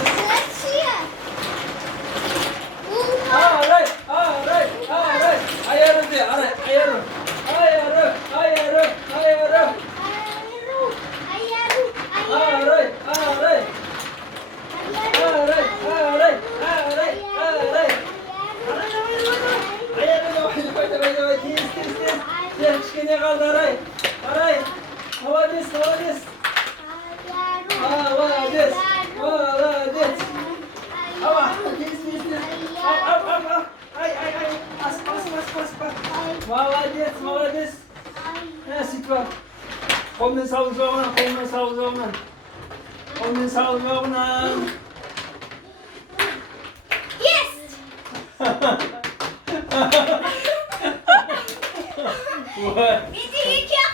Let's see it. Молодец. Ситва. Қолмен салып жоғынан. Yes. What? Bizi iki